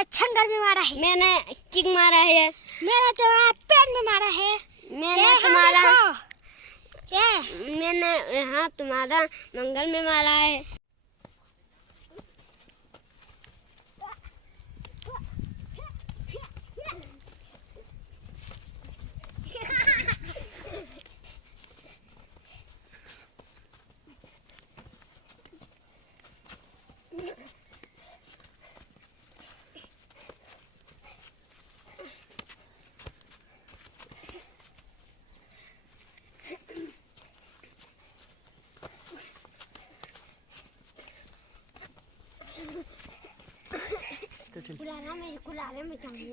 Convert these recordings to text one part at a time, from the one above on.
तुम्हारे छंगर में मारा है। मैंने किक मारा है। मैंने तुम्हारा पेट में मारा है। मैंने तुम्हारा तुम्हारा मंगल में मारा है। बुलाना मेरे को लाने में जाऊंगी।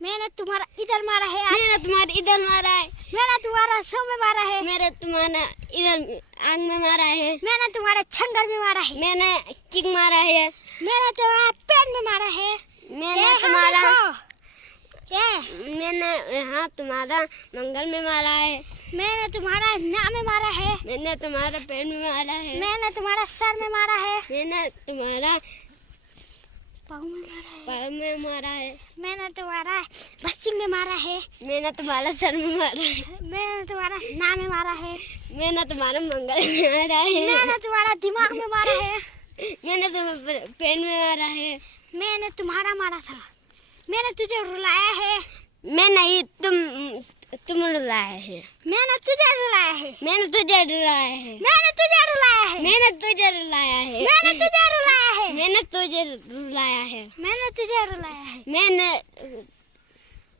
मैंने तुम्हारा इधर मारा है। मैंने तुम्हारा इधर मारा है। मैंने तुम्हारा सौ में मारा है। मेरे तुम्हारा इधर आंग में मारा है। मैंने तुम्हारे छंगर में मारा है। मैंने किक मारा है। मैंने तुम्हारा पेट में मारा है। मैंने तुम्हारा मंगल में मारा है। मैंने तुम्हारा नाम में मारा है। मैंने तुम्हारा पेट में मारा है। मैंने तुम्हारा सर में मारा है। मैंने तुम्हारा पाँव में मारा है। पैर में मारा है। मैंने तुम्हारा बस्सी में मारा है। मैंने तुम्हारा सर में मारा है। मैंने तुम्हारा नाम में मारा है। मैंने तुम्हारा मंगल में मारा है। मैंने तुम्हारा दिमाग में मारा है। मैंने तुम्हारे पेट में मारा है। मैंने तुम्हारा मारा था। मैंने तुझे रुलाया है। मैं नहीं, तुम रुलाया है। मैंने तुझे रुलाया है। मैंने तुझे रुलाया है। मैंने तुझे रुलाया है। मैंने तुझे रुलाया है। मैंने तुझे रुलाया है। मैंने तुझे रुलाया है। मैंने तुझे रुलाया है। मैंने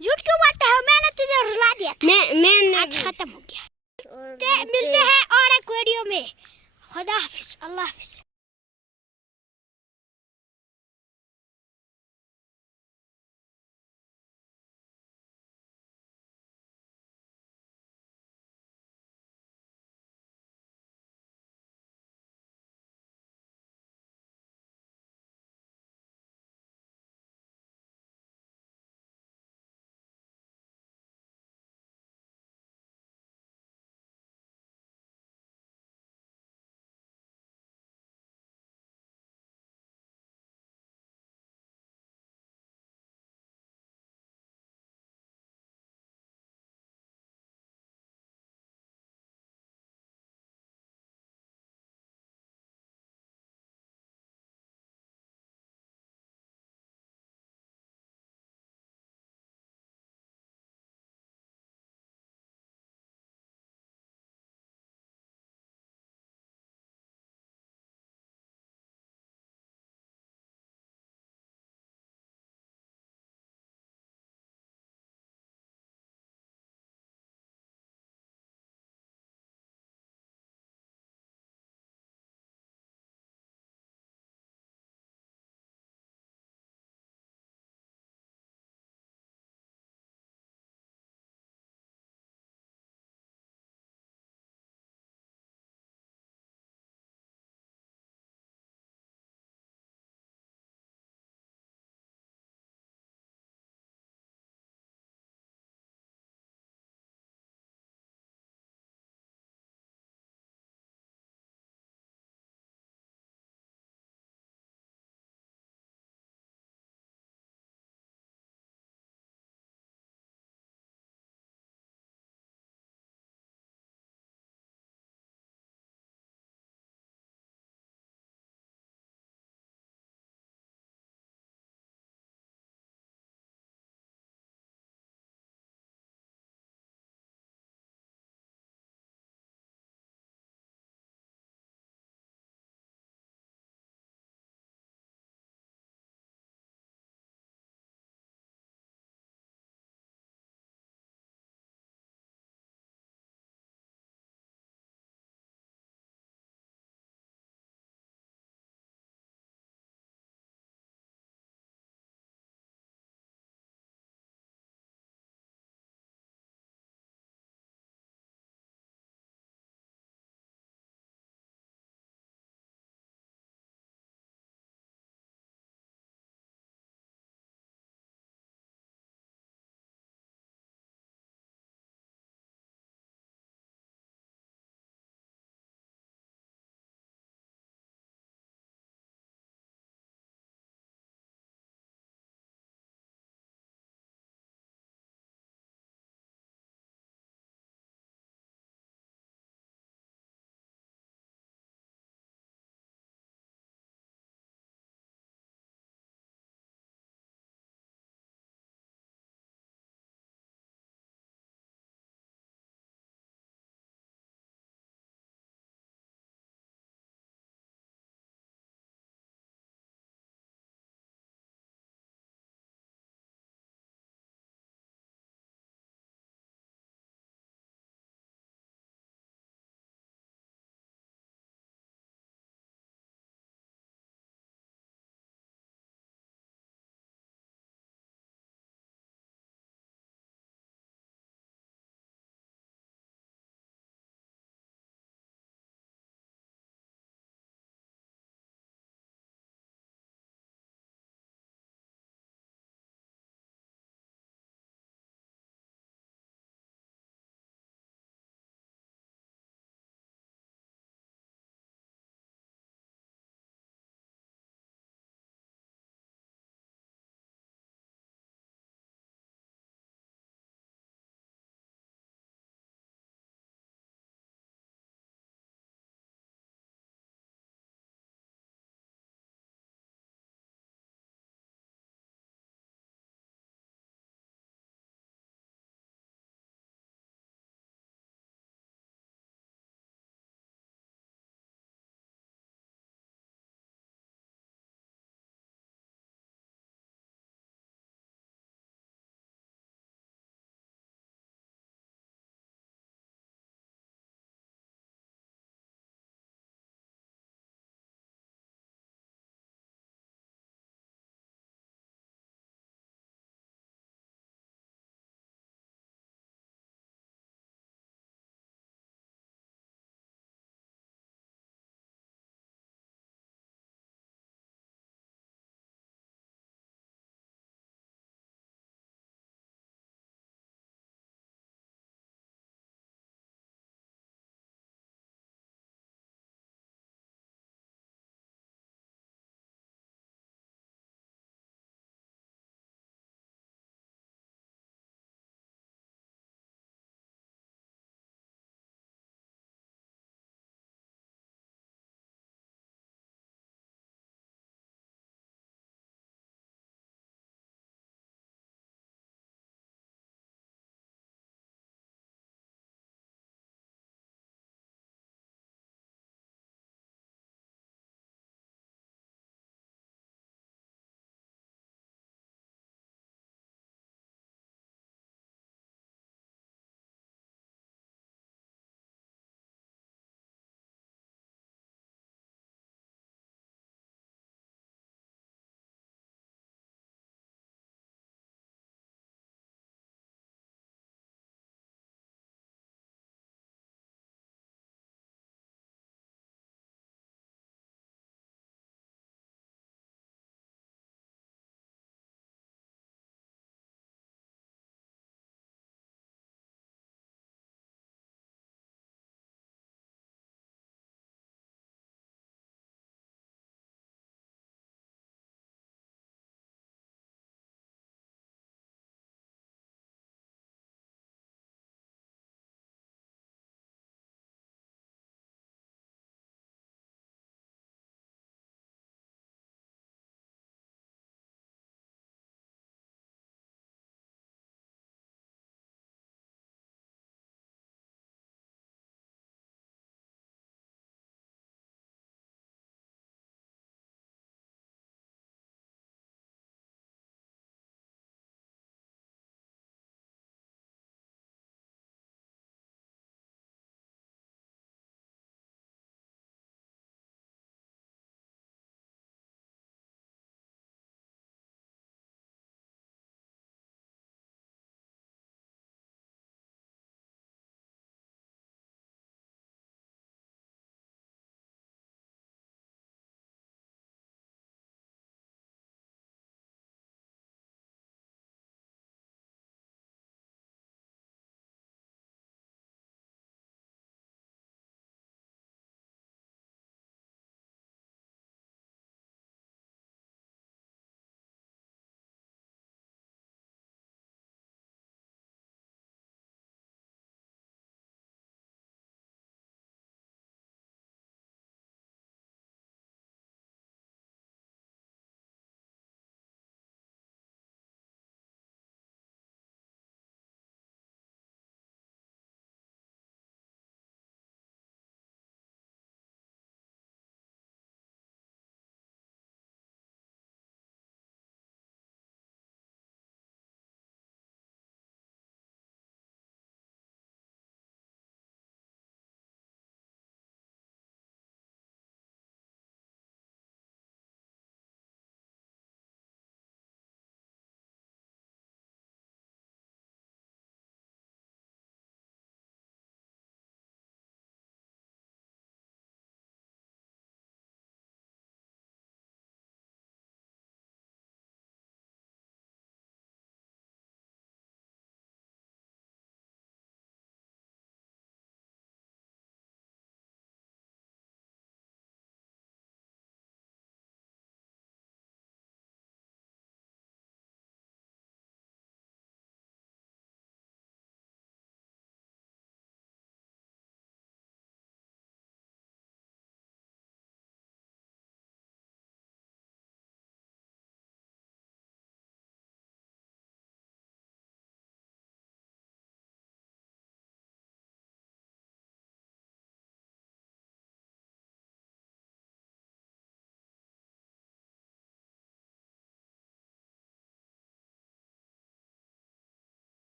झूठ क्यों बोलते हो? मैंने तुझे रुला दिया था। मैंने आज खत्म हो गया। मिलते हैं और एक वीडियो में। खुदा हाफिज, अल्लाह हाफिज।